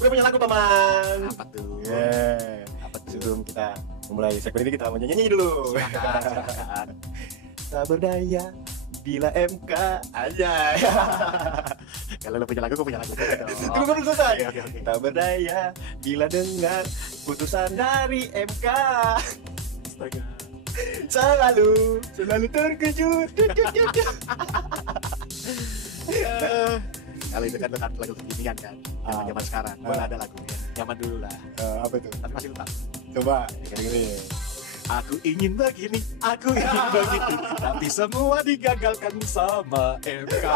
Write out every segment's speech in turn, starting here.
udah punya lagu paman. Apa tuh? Apa tuh? Sebelum kita memulai segmen ini kita mau nyanyi dulu. Silakan. Tak berdaya bila MK aja. Kalau lo punya lagu, gue punya lagu. Tunggu belum selesai. Oke. Tak berdaya bila dengar putusan dari MK. Astaga. Selalu terkejut. Kalau itu kan lagu kekinian kan, zaman sekarang. Gue ada lagunya, zaman dulu lah. Apa itu? Tapi masih lupa. Coba dengerin. Aku ingin begini, aku ingin begitu, tapi semua digagalkan sama MK.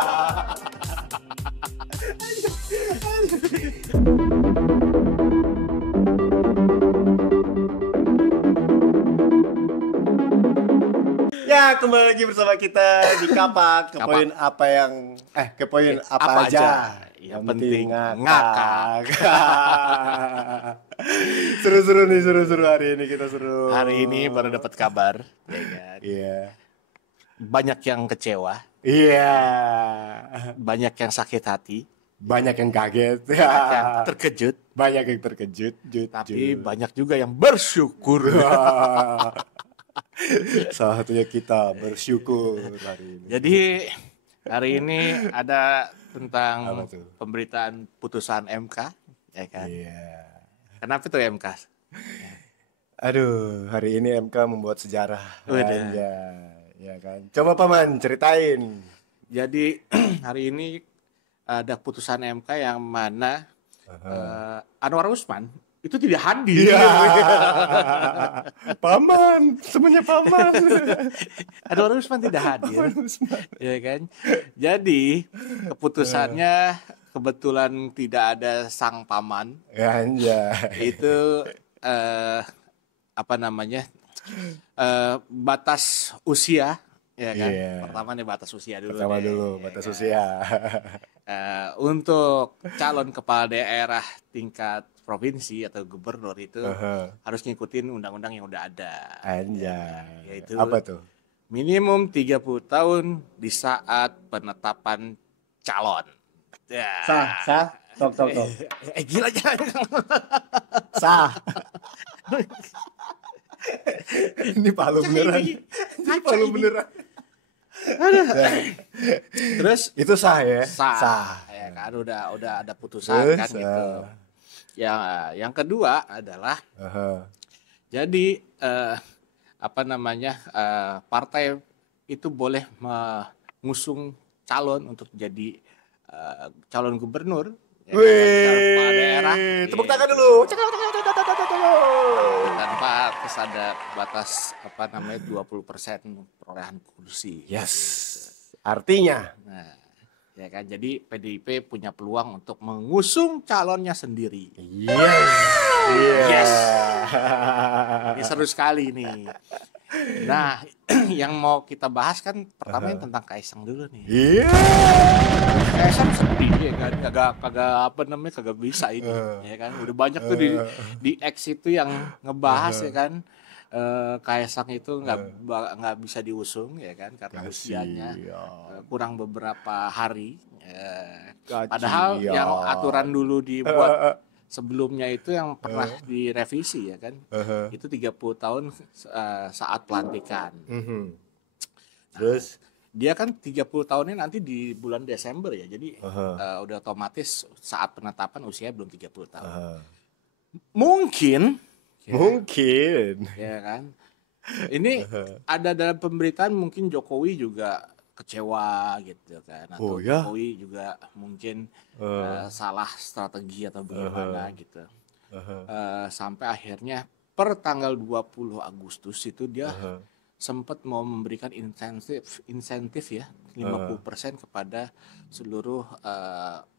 Ya, kembali lagi bersama kita di Kapak. Ke Kapak. poin apa yang ke poin apa Apa aja. aja. Yang penting ngakak. Seru-seru nih, seru-seru hari ini kita seru. Hari ini baru dapat kabar, ya kan? Iya. Banyak yang kecewa, Iya. banyak yang sakit hati, Banyak yang kaget. banyak yang terkejut, Banyak yang terkejut. tapi banyak juga yang bersyukur. Salah satunya kita bersyukur hari ini. Jadi hari ini ada tentang Apa tuh? pemberitaan putusan MK, ya kan? Iya. Kenapa tuh MK? Aduh, hari ini MK membuat sejarah. Udah. Anjay, ya kan. Coba Paman ceritain. Jadi hari ini ada putusan MK yang mana Anwar Usman itu tidak hadir. Iya. Paman, semuanya Paman. Anwar Usman tidak hadir, ya kan? Jadi keputusannya kebetulan tidak ada sang paman. Anjay. Itu apa namanya? Batas usia, ya kan? Iya. Pertama nih batas usia dulu. Pertama deh, dulu, ya batas kan? usia. Untuk calon kepala daerah tingkat provinsi atau gubernur itu harus ngikutin undang-undang yang udah ada. Anjay. Yaitu Apa tuh? minimum 30 tahun di saat penetapan calon. Ya. Sah. Tok. Gila jangan. Sah. Ini palu beneran. Ini palu beneran. Terus Itu sah ya? sah. Ya kan udah ada putusan Terus, kan gitu. Yang kedua adalah jadi apa namanya partai itu boleh mengusung calon untuk jadi calon gubernur, ya, calon kepala daerah. Tepuk tangan dulu. Tanpa harus ada batas apa namanya 20% perolehan kursi. Yes. Artinya. Nah, ya kan jadi PDIP punya peluang untuk mengusung calonnya sendiri. Yes. Ini seru sekali nih. Nah, yang mau kita bahas kan pertama yang tentang Kaisang dulu nih. Iya. Kaisang sedih ya kan, kagak apa namanya kagak bisa ini, ya kan. Udah banyak tuh di X itu yang ngebahas ya kan. Kaisang itu nggak bisa diusung ya kan karena usianya kurang beberapa hari. Padahal yang aturan dulu dibuat sebelumnya itu yang pernah direvisi ya kan. Itu 30 tahun saat pelantikan. Terus Dia kan 30 tahunnya nanti di bulan Desember ya. Jadi udah otomatis saat penetapan usianya belum 30 tahun. Mungkin ya kan. Ini ada dalam pemberitaan mungkin Jokowi juga kecewa gitu kan, atau Jokowi juga mungkin salah strategi atau bagaimana gitu. Sampai akhirnya per tanggal 20 Agustus itu dia sempat mau memberikan insentif ya 50% kepada seluruh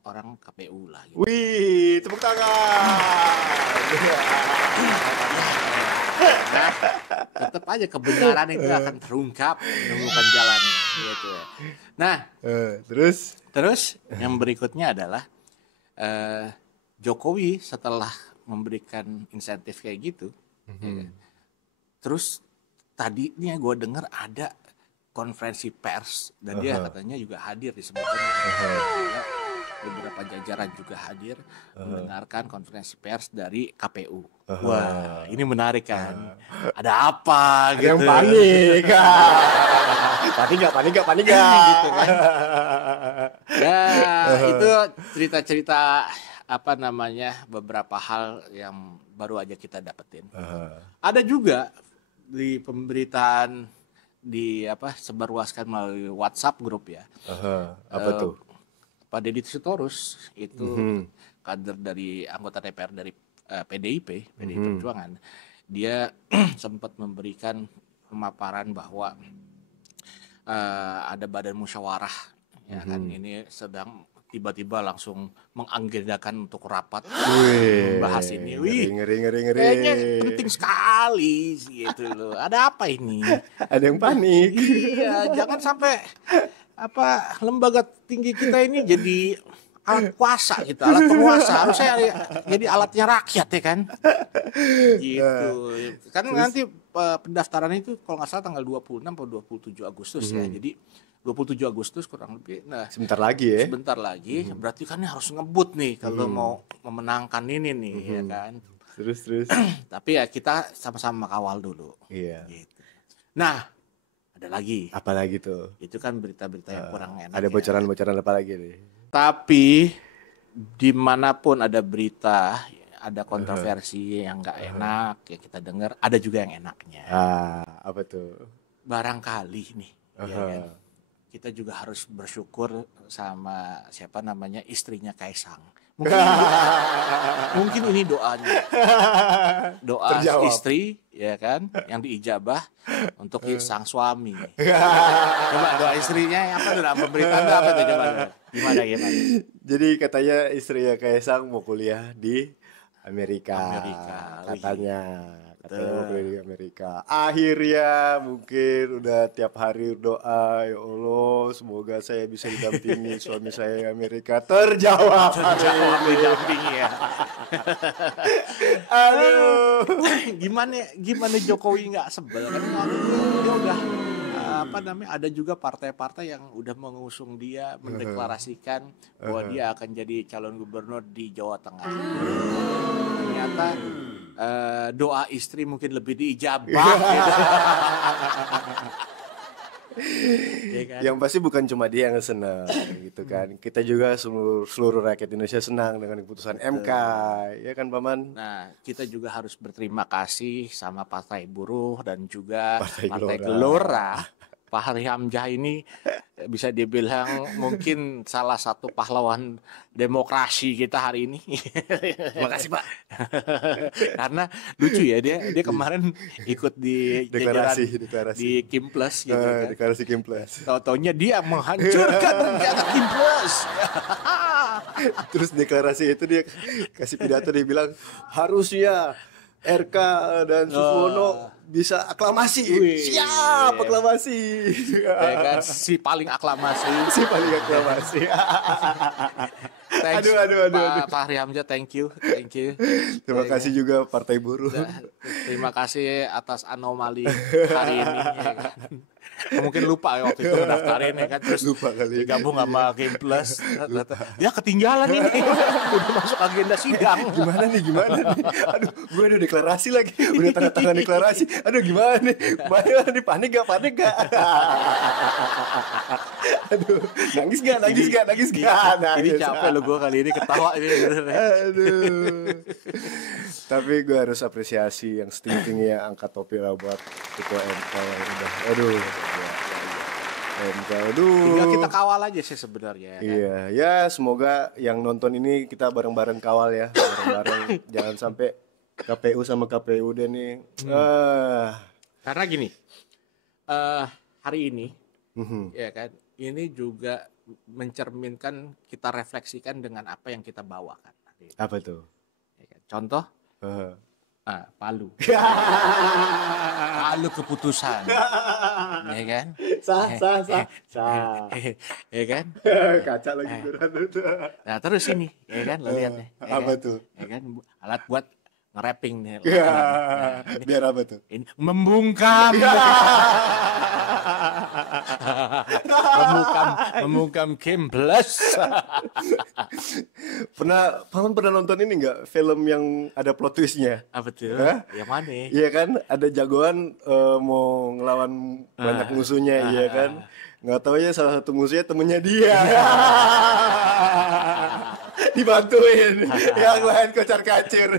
orang KPU lah gitu. wih, tepuk tangan. Nah, tetap aja kebenaran itu akan terungkap menemukan jalan gitu. Nah, terus yang berikutnya adalah Jokowi setelah memberikan insentif kayak gitu, terus tadinya gue dengar ada konferensi pers dan dia katanya juga hadir disebutkan beberapa jajaran juga hadir mendengarkan konferensi pers dari KPU. Wah, ini menarik kan? Ada apa gitu? Yang panik. panik nggak? Gitu kan? Ya, itu cerita-cerita apa namanya beberapa hal yang baru aja kita dapetin. Ada juga di pemberitaan di sebarluaskan melalui WhatsApp grup ya. Apa tuh? Pak Deddy Sitorus itu kader dari anggota DPR dari PDI Perjuangan. Dia sempat memberikan pemaparan bahwa ada badan musyawarah ya kan ini sedang tiba-tiba langsung mengagendakan untuk rapat membahas ini. Ngeri. Kayaknya penting sekali gitu loh. Ada apa ini? Ada yang panik. Iya, jangan sampai lembaga tinggi kita ini jadi alat kuasa gitu, alat penguasa. Harusnya jadi alatnya rakyat ya kan? Gitu. Kan nanti pendaftaran itu kalau nggak salah tanggal 26 atau 27 Agustus ya. Jadi 27 Agustus kurang lebih. Nah, sebentar lagi ya. Sebentar lagi. Berarti kan ini harus ngebut nih kalau mau memenangkan ini nih ya kan. Terus. Tapi ya kita sama-sama kawal dulu. Iya. Gitu. Nah, ada lagi. Apa lagi tuh? Itu kan berita-berita yang kurang enak. Ada bocoran-bocoran apa lagi nih? Tapi dimanapun ada berita, ada kontroversi yang nggak enak ya kita dengar. Ada juga yang enaknya. Apa tuh? Barangkali nih, ya kan? Kita juga harus bersyukur sama istrinya Kaisang. Mungkin ini doanya, doa terjawab. Istri ya kan yang diijabah untuk sang suami. Coba doa istrinya apa dalam pemberitaan apa itu gimana? Jadi katanya istrinya Kaisang mau kuliah di Amerika. Katanya mau kuliah di Amerika. Akhirnya mungkin udah tiap hari doa, ya Allah semoga saya bisa didampingi suami saya yang Amerika. Terjawab didampingi ya. Aduh. Gimana Jokowi nggak sebel kan dia udah ada juga partai-partai yang udah mengusung dia mendeklarasikan bahwa dia akan jadi calon gubernur di Jawa Tengah. Ternyata doa istri mungkin lebih diijabah. Ya kan? Yang pasti bukan cuma dia yang senang gitu kan. Kita juga seluruh rakyat Indonesia senang dengan keputusan MK, ya kan Paman? Nah, kita juga harus berterima kasih sama Partai Buruh dan juga Partai Gelora. Gelora. Pak Fahri Hamzah ini bisa dibilang mungkin salah satu pahlawan demokrasi kita hari ini. Terima kasih Pak. Karena lucu ya dia kemarin ikut di deklarasi di Kim Plus gitu kan. Deklarasi Kim Plus. Tahu-taunya dia menghancurkan rencana Kim Plus. Terus deklarasi itu dia kasih pidato, dia bilang harusnya RK dan Suswono bisa aklamasi. Siap aklamasi. Ya kan, si paling aklamasi. Thanks, aduh. Pak Fahri Hamzah, thank you. Terima kasih juga Partai Buruh. Terima kasih atas anomali hari ini. Ya kan. Mungkin lupa ya waktu itu ngedaftarin ya kan, terus lupa kali gabung sama Game Plus. Ya ketinggalan ini. Udah masuk agenda sidang. Gimana nih? Aduh, gue udah deklarasi lagi. Udah tanda tangan deklarasi. Aduh, gimana nih? Panik gak? Aduh, nangis gak? Ini capek lo gue kali ini ketawa ini. Aduh. Tapi gue harus apresiasi yang setinggi-tingginya angkat topi lah buat ketua MK yang udah. Aduh. MK, tinggal kita kawal aja sih sebenarnya. Kan? Iya, ya semoga yang nonton ini kita bareng-bareng kawal ya, bareng-bareng. Jangan sampai KPU sama KPUD nih. Karena gini, hari ini, ya kan, ini juga mencerminkan, kita refleksikan dengan apa yang kita bawakan. Apa tuh? Ya kan? Contoh, Palu. Palu keputusan, ya kan? Sah. Ya kan? Kaca lagi Nah terus ini, ya kan, lo lihat nih. Apa tuh? Ya kan, alat buat nge-rapping nih. Biar apa tuh? Ini membungkam. membungkam Kim Plus. Paman pernah nonton ini nggak, film yang ada plot twistnya? Apa tuh? Yang mana? Iya kan, ada jagoan mau ngelawan banyak musuhnya, iya kan? Nggak tahu ya, salah satu musuhnya temennya dia. Dibantuin, yang lain kocar-kacir.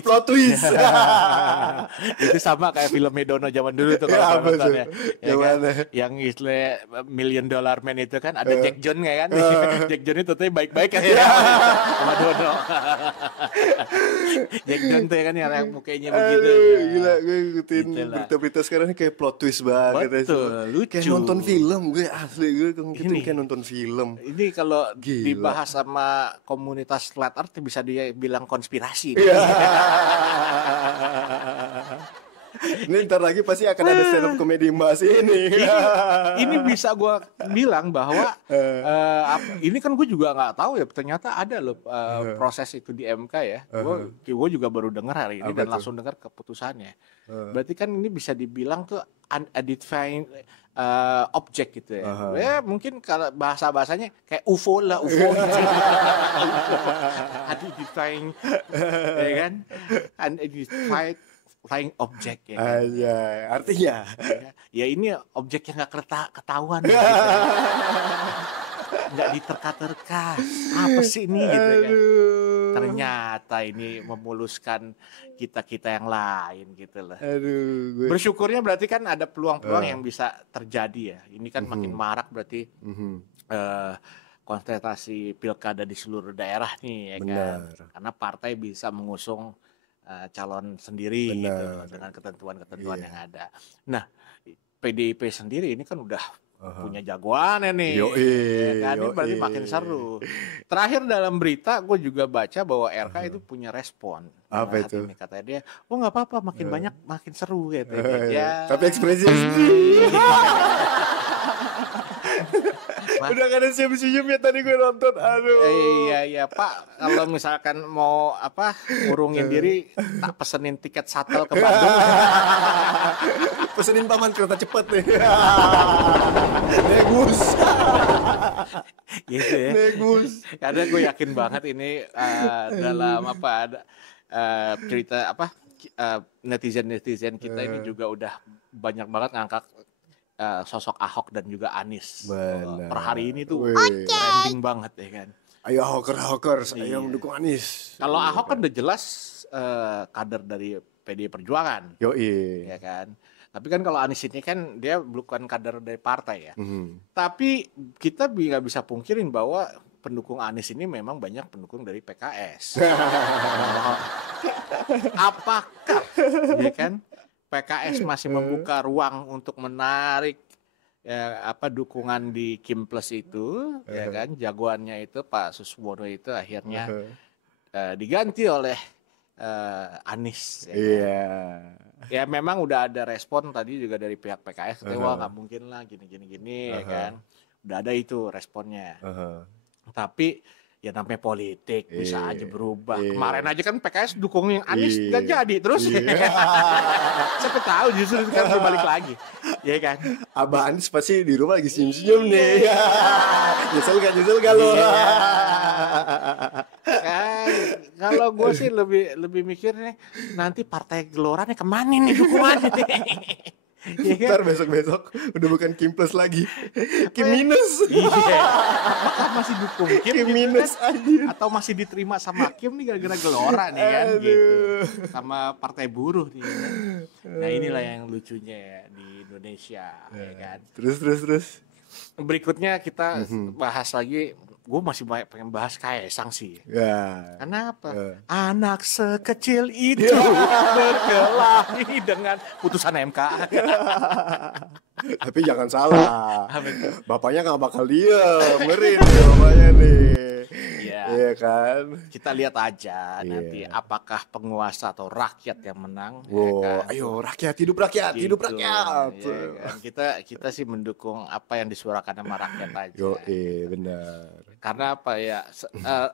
Plot twist. Itu sama kayak film Medono zaman dulu tuh Ya, kalau nonton ya. yang kan? mana? Yang istilah $1 Million Man itu kan ada Jack John ya kan. Jack John itu tuh baik-baik kan ya. Sama Dono. Jack John tuh ya kan yang mukanya begitu. Gila, gue ngikutin Itulah. berita-berita sekarang ini kayak plot twist banget. Betul, lucu. Kayak nonton film, gue asli gue ngikutin kayak nonton film. Ini kalau Gila. dibahas sama komunitas flat earth bisa dia bilang konspirasi. Iya. Ini ntar lagi pasti akan ada stand up comedy bahas ini. Ini bisa gue bilang bahwa ini kan gue juga nggak tahu ya, ternyata ada loh proses itu di MK ya. Gue juga baru dengar hari ini dan langsung dengar keputusannya. Berarti kan ini bisa dibilang tuh unidentified object gitu ya. Ya mungkin kalau bahasanya kayak UFO lah, UFO. Unidentified, ya kan? Unidentified flying object ya. Aja, artinya ya ini objek yang nggak ketahuan gitu. Nggak diterka-terka. Apa sih ini gitu kan? Ternyata ini memuluskan kita yang lain gitu loh. Bersyukurnya berarti kan ada peluang-peluang yang bisa terjadi ya. Ini kan makin marak berarti kontestasi pilkada di seluruh daerah nih ya kan. Karena partai bisa mengusung calon sendiri gitu dengan ketentuan-ketentuan yang ada. Nah, PDIP sendiri ini kan udah punya jagoannya nih. Ya kan? Ini berarti makin seru. Terakhir dalam berita gue juga baca bahwa RK itu punya respon. Apa itu? Ini katanya dia, oh nggak apa-apa, makin banyak makin seru gitu. Ya. Tapi ekspresi udah gak ada senyum-senyumnya tadi gue nonton. Aduh. Iya Pak, kalau misalkan mau ngurungin diri, tak pesenin tiket shuttle ke Bandung. Pesenin paman kereta cepat nih. Negus. Gitu ya. Negus. Karena gue yakin banget ini dalam cerita netizen kita ini juga udah banyak banget ngangkat sosok Ahok dan juga Anies. Per hari ini tuh trending banget ya kan. Ayo Ahokers, ayo mendukung Anies. Kalau Ahok kan udah jelas kader dari PDI Perjuangan. Yoi. Ya kan. Tapi kan kalau Anies ini kan dia bukan kader dari partai ya. Tapi kita nggak bisa pungkirin bahwa pendukung Anies ini memang banyak pendukung dari PKS. Apakah ya kan PKS masih membuka ruang untuk menarik dukungan di Kim Plus itu, ya kan, jagoannya itu Pak Suswono itu akhirnya diganti oleh Anies. Ya, ya memang udah ada respon tadi juga dari pihak PKS, wah nggak mungkin lah gini, ya kan, udah ada itu responnya. Tapi ya namanya politik bisa aja berubah. Kemarin aja kan PKS dukung yang Anies nggak jadi terus. Siapa tahu justru sekarang berbalik lagi, ya kan? Abah Anies pasti di rumah lagi senyum-senyum nih. Nyesel gak lo? Kalau gue sih lebih mikirnya nanti partai Gelora nih kemana nih dukungannya nih. Ya kan? Ntar besok-besok udah bukan Kim Plus lagi, Kim Minus. Iya. Apakah masih dukung Kim gitu Minus kan? aja. Atau masih diterima sama Kim nih gara-gara Gelora nih kan gitu. Sama partai buruh nih kan. Nah inilah yang lucunya ya di Indonesia ya kan. Terus. Berikutnya kita bahas lagi. Gue masih pengen bahas Kaesang sih. Kenapa? Anak sekecil itu berkelahi dengan putusan MK. Tapi jangan salah, bapaknya gak bakal diem, ngeri nih bapaknya nih. Iya kan? Kita lihat aja nanti apakah penguasa atau rakyat yang menang. Wow, ya kan? ayo rakyat, hidup rakyat, gitu, hidup rakyat. Ya kan? Kita sih mendukung apa yang disuarakan sama rakyat aja. Benar. Karena apa ya,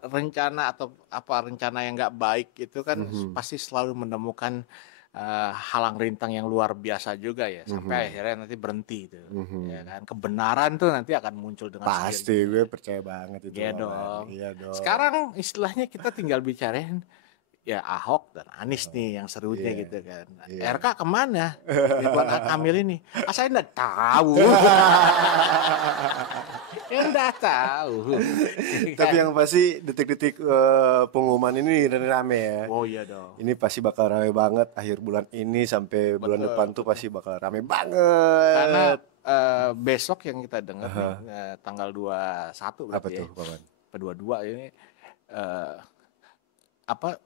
rencana atau rencana yang nggak baik itu kan pasti selalu menemukan halang rintang yang luar biasa juga ya, sampai akhirnya nanti berhenti itu. Ya kan, kebenaran tuh nanti akan muncul dengan pasti gue percaya banget itu. Iya dong. Iya dong. Sekarang istilahnya kita tinggal bicarain ya Ahok dan Anies nih yang serunya gitu kan. RK kemana? Ridwan Kamil ini. Saya enggak tahu. Enggak tahu. Tapi yang pasti detik-detik pengumuman ini rame ya. Oh iya dong. Ini pasti bakal rame banget akhir bulan ini sampai bulan depan tuh pasti bakal rame banget. Karena besok yang kita dengar nih, tanggal 21 berarti apa tuh, Paman? 22 ini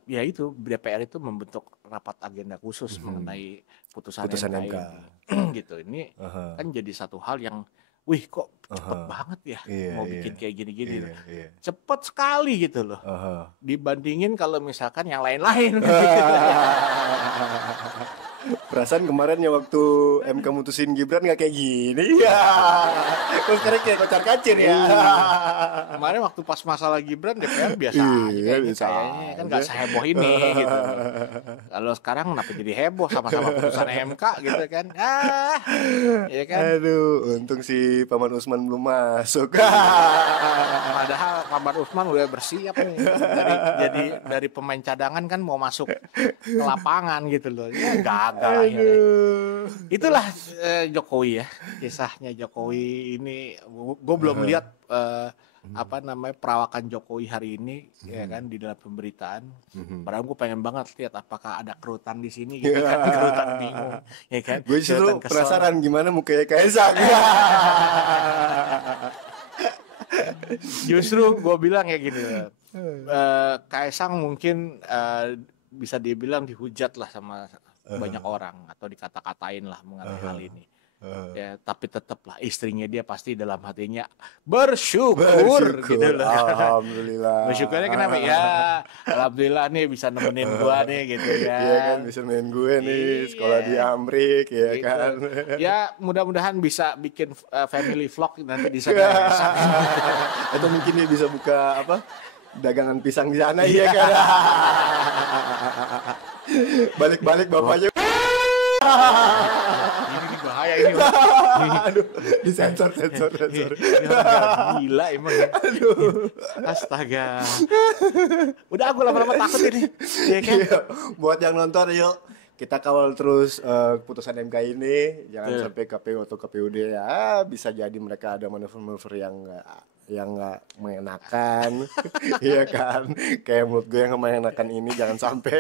ya itu DPR itu membentuk rapat agenda khusus mengenai putusan MK. Gitu. Ini kan jadi satu hal yang kok cepet banget ya mau bikin kayak gini-gini. Cepet sekali gitu loh. Dibandingin kalau misalkan yang lain-lain. Perasaan kemarin ya waktu MK mutusin Gibran gak kayak gini ya. Terus sekarang kayak kocar-kacir ya. Kemarin waktu pas masalah Gibran DPR biasa aja kayaknya kan gak seheboh ini gitu. Kalau sekarang kenapa jadi heboh sama-sama putusan MK gitu kan. Ya kan. Aduh, untung si Paman Usman belum masuk. Padahal Paman Usman udah bersiap nih dari pemain cadangan kan mau masuk ke lapangan gitu loh. Ya gagal akhirnya. Itulah Jokowi ya, kisahnya Jokowi ini. Gue belum lihat perawakan Jokowi hari ini ya kan di dalam pemberitaan. Padahal gue pengen banget lihat apakah ada kerutan di sini gitu kan. Kerutan bingung ya kan. Gue justru penasaran gimana mukanya Kaisang. Justru gue bilang kayak gini, Kaisang mungkin bisa dibilang dihujat lah sama banyak orang atau dikata-katain lah mengenai hal ini. Ya, tapi tetaplah istrinya dia pasti dalam hatinya bersyukur gitu loh. Alhamdulillah. Bersyukurnya kenapa? Ya, alhamdulillah nih bisa nemenin gua nih gitu kan. Iya kan, bisa nemenin gue nih sekolah di Amrik ya gitu. Kan. Ya, mudah-mudahan bisa bikin family vlog nanti di sana. Atau mungkin dia bisa buka dagangan pisang di sana ya kan. Balik-balik bapaknya. Ini bahaya ini. Aduh, disensor. Gila emang ya. Aduh. Astaga. Udah aku lama-lama takut ini. Ya kan? Buat yang nonton yuk, kita kawal terus putusan MK ini. Jangan sampai KPU atau KPUD ya bisa jadi mereka ada manuver-manuver yang nggak mengenakan. Iya kan, kayak menurut gue yang mengenakan ini jangan sampai.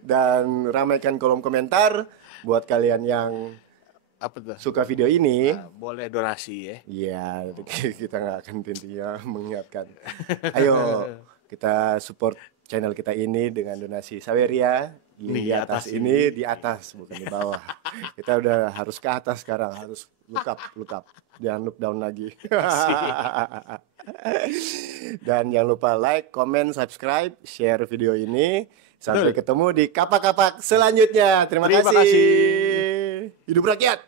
Dan ramaikan kolom komentar buat kalian yang suka video ini. Boleh donasi ya. Iya, kita nggak akan intinya mengingatkan. Ayo kita support channel kita ini dengan donasi Saweria. Di atas ini, di atas bukan di bawah. Kita udah harus ke atas sekarang, harus look up. Jangan look down lagi. Dan jangan lupa like, comment, subscribe, share video ini. Sampai ketemu di kapak-kapak selanjutnya. Terima kasih. Hidup rakyat.